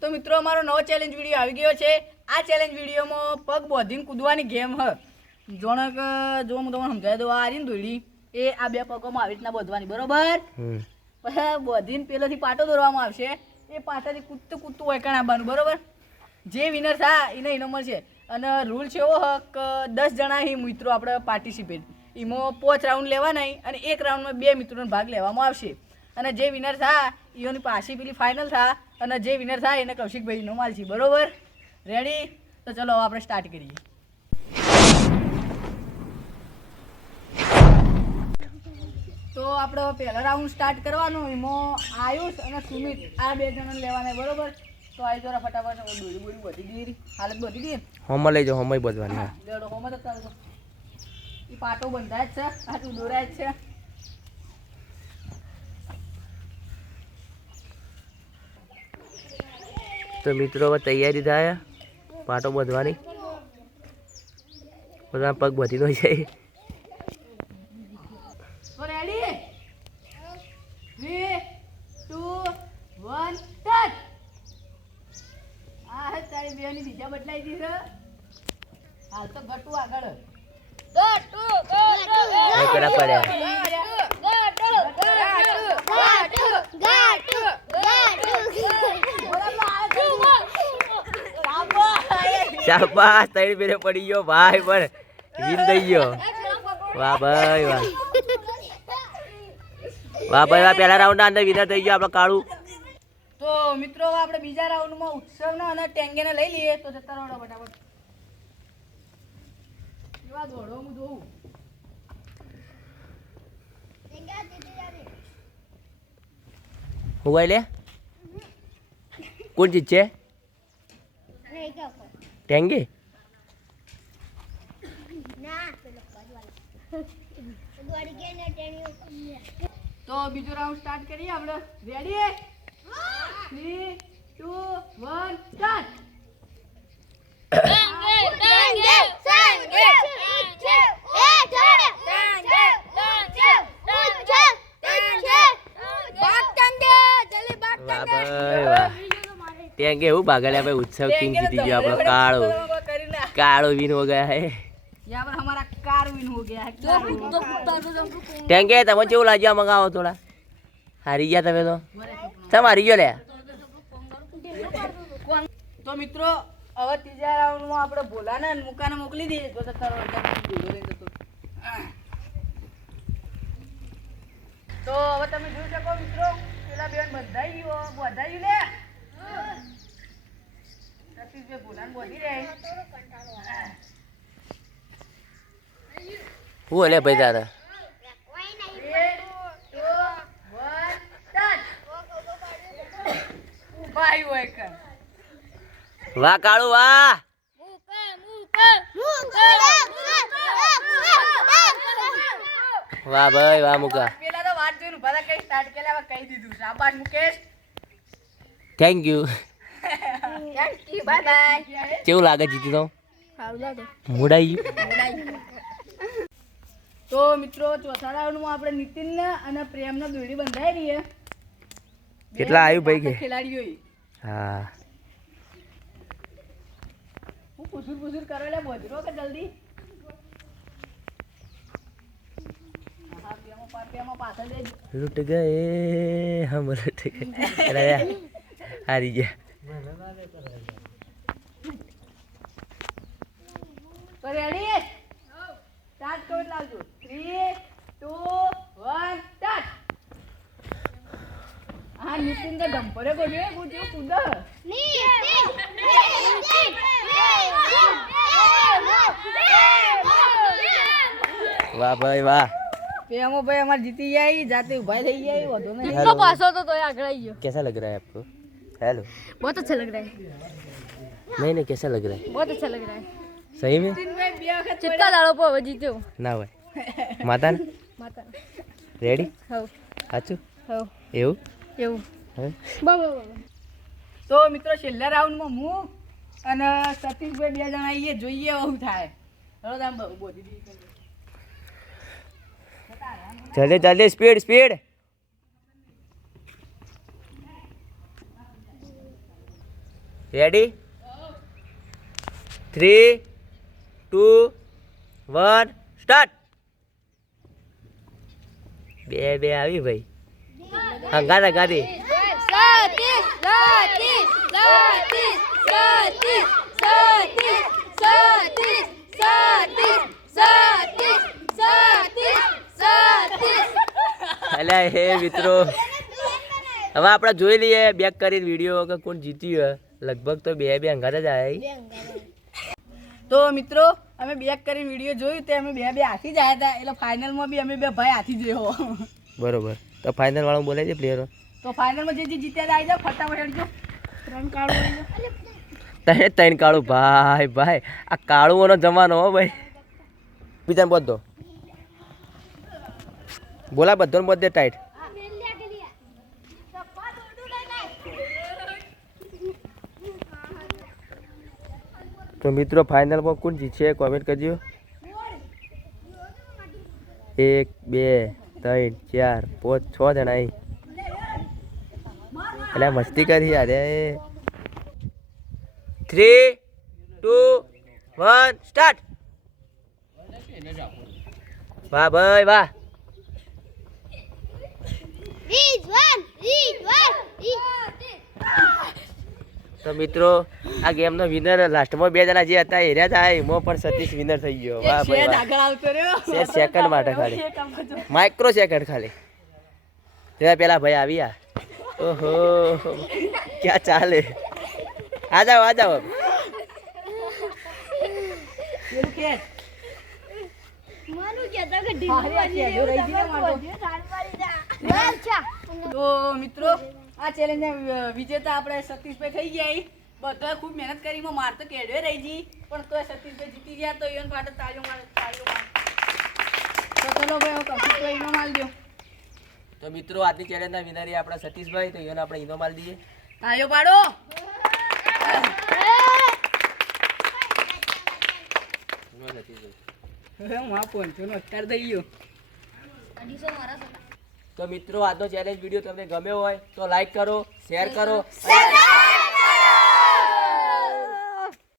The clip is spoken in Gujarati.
તો મિત્રો અમારો નવો ચેલેન્જ વિડીયો આવી ગયો છે. આ ચેલેન્જ વિડીયોમાં પગ બોધીને કૂદવાની ગેમ હ. જોણે કે જો હું તમને સમજાવી દઉં, આ રીને દોડી એ આ બે પગોમાં આવી રીતના બોધવાની, બરોબર? પછી બોધીને પેલોથી પાટો દોરવામાં આવશે. એ પાટાથી કૂદતું કૂદતું વળકાણ આવવાનું, બરોબર? જે વિનર થાય એને ઇનામ મળશે. અને રૂલ છે એવો કે 10 જણા ही મિત્રો આપણે પાર્ટિસિપેટ, એમાં 5 રાઉન્ડ લેવાના અને એક રાઉન્ડમાં 2 મિત્રોનો ભાગ લેવામાં આવશે. અને જે વિનર થાય એની પાછી પેલી ફાઇનલ થાય અને જે વિનર થાય એને કૌશિકભાઈનો માલ છે, બરોબર? રેડી? તો ચલો આપણે સ્ટાર્ટ કરીએ. તો આપણે પહેલા રાઉન્ડ સ્ટાર્ટ કરવાનો. એમાં આયુષ અને સુમિત આ 2 જણાને લેવાના, બરોબર? તો આવી જરા ફટાફટ દોરી બોરી બધી દીધી, હાલત બધી દીધી. હોમાં લઈ જાઓ, હોમાં બધવાની. હા લેડો, હોમાં તો ચાલતો. એ પાટો બંધાય જ છે, પાટું દોરાય જ છે. તો મિત્રો હવે તૈયારી થાય પાટો બધવાની. બધા પગ બધી નો જાય. તો રેડી? 3 2 1 સ્ટાર્ટ. આ હે તારી બેની દિશા બદલાઈ ગઈ છે. હાલ તો ગટુ આગળ. કડા પડ્યા. શાબાશ, તઈ બેરે પડી ગયો ભાઈ, પણ વિન થઈ ગયો. વાહ ભાઈ વાહ, વાહ ભાઈ વાહ. પહેલા રાઉન્ડ ના અંદર વિનર થઈ ગયો આપણો કાળુ. તો મિત્રો આપણે બીજા રાઉન્ડમાં ઉત્સવના અને ટેંગેને લઈ લઈએ. તો જતા રહો ફટાફટ. કેવા દોડો હું જોઉં. હું ભાઈ લે કોણ જીત છે? ટેંગી. તો બીજો રાઉન્ડ સ્ટાર્ટ કરીએ આપણે. રેડી? 3 2 1 સ્ટાર્ટ. ટેંગે એવું ભાગલ્યા ભાઈ. ઉત્સવ કિંગ જીતી ગયો આપણો કાળો. કાળો વિન હો ગયા હે. यहाँ पर हमारा कार विन हो गया है. ટેંગે તમે કેવું લાગ્યા? મંગાવો થોડા. હારી ગયા તમે તો. ચમ હારી ગયો લે? તો મિત્રો હવે ત્રીજા રાઉન્ડમાં આપણે ભોલાને અને મુકાને મોકલી દઈએ. તો તારો તો હવે તમે જોઈ શકો મિત્રો, પેલા બેન બંધાઈ ગયો, બંધાઈ લે સતીશભાઈ ભોલાને બોધી રહે. હું અલે ભાઈ તારે. 3 2 1 સ્ટાર્ટ. ભાઈ હોય કે વાહ કાળુ વાહ. વાહ ભાઈ વાહ મુકા. પેલા તો વાત જોઈને ઉભા હતા, કઈ સ્ટાર્ટ કર્યા, હવે કહી દીધું. શાબાશ Mukesh. Thank you. Thank you, bye bye. કેવું લાગે જીતી તો? મુડાઈ ગયું. તો મિત્રો ચોથા રાઉન્ડમાં આપણે નીતિનને અને પ્રેમને દોરડી બંધાઈ રહીએ. કેટલા આવ્યું ભાઈ કે ખેલાડીઓ? હા હું પૂછુર કરો લે બોધરો કે જલ્દી. હા પેમાં પાછળ લેજો. લૂટ ગયે હમ લૂટ ગયે. હારી ગયા. તો રેડી? સ્ટાર્ટ કરો લાવજો. 3 2 1 સ્ટાર્ટ. હા નીતિન તો ડમ્પરે ગોડ્યો કૂદ્યો કૂદ. વાહ ભાઈ વાહ. પેમો ભાઈ અમાર જીતી જાય, જાતે ઉભા થઈ જાય, વધુ નહીં. हेलो। પાછો તો આગળ આવી ગયો. कैसा लग रहा है आपको? हेलो। बहुत अच्छा लग रहा है. नहीं नहीं कैसा लग रहा है? बहुत अच्छा लग रहा है. सही में? चित्ता दाड़ो पर હવે જીત્યો. ના ભાઈ. માતા માતા રેડી? હવ સાચું? હવ એવું? એવું. હે? બાબા. તો મિત્રો છેલ્લા રાઉન્ડમાં હું અને સતીશભાઈ 2 જણા આવીએ, જોઈએ શું થાય. ચલો તામ બોધી દી. જલ્દી જલ્દી સ્પીડ સ્પીડ. Ready 3 2 1 start. બે આવી ભાઈ હંગાત હંગાતી. અલ્યા હે મિત્રો હવે આપણે જોઈ લઈએ બેક કરીને વિડીયો કે કોણ જીત્યું. લગભગ તો બે હંગાત જ આવ્યા. તો મિત્રો અમે બેક કરીને વિડીયો જોયું તે અમે બે હાથી જ આવ્યા હતા એટલે ફાઇનલમાં બી અમે બે ભાઈ હાથી જ રહ્યો. બરોબર તો ફાઇનલ વાળું બોલાય છે પ્લેયરો. તો ફાઇનલમાં જે જીત્યા આવી જાવ ફટાફટ હેડજો. 3 કાળું ત્રણ કાળું ભાઈ ભાઈ આ કાળુઓનો જમાનો હો ભાઈ. બીજાને બોધ દો બોલા બધોને બોધ દે ટાઈટ. તો મિત્રો ફાઇનલમાં કોણ જીતશે કોમેન્ટ કરજો. 1 2 3 4 5 6 જણા એટલે મસ્તી કરી યાર. 3 2 1 સ્ટાર્ટ. વાહ ભાઈ વાહ. તો મિત્રો આ ગેમનો વિનર લાસ્ટમાં બે જણા જે હતા એર્યા હતા એમાં પણ સતીશ વિનર થઈ ગયો. વાહ ભાઈ વાહ. આગળ આવતો રહ્યો સેકન્ડ માટે ખાલી માઇક્રો સેકન્ડ ખાલી જેવા પેલા ભાઈ આવ્યા. ઓહો ક્યાં ચાલે. આ જાઓ આ જાઓ. તો મિત્રો આ ચેલેન્જ વિજેતા આપણે સતીશભાઈ થઈ ગયા. બધા ખૂબ મહેનત કરી માર તો કેડવે રહી ગઈ પણ તો સતીશભાઈ જીતી ગયા. તો ઈવન પાટે તાળીઓ માર. તો ચલો ભાઈ કૌશિકભાઈ ઇનામ આલ દો. તો મિત્રો આજની ચેલેન્જના વિનર આપણા સતીશભાઈ. તો એને આપણે ઇનામ આલ દઈએ. તાળીઓ પાડો. હું આ પહોંચ્યો અત્યારે થઈ ગયો. તો મિત્રો આજનો ચેલેન્જ વિડીયો તમને ગમ્યો હોય તો લાઈક કરો, શેર કરો.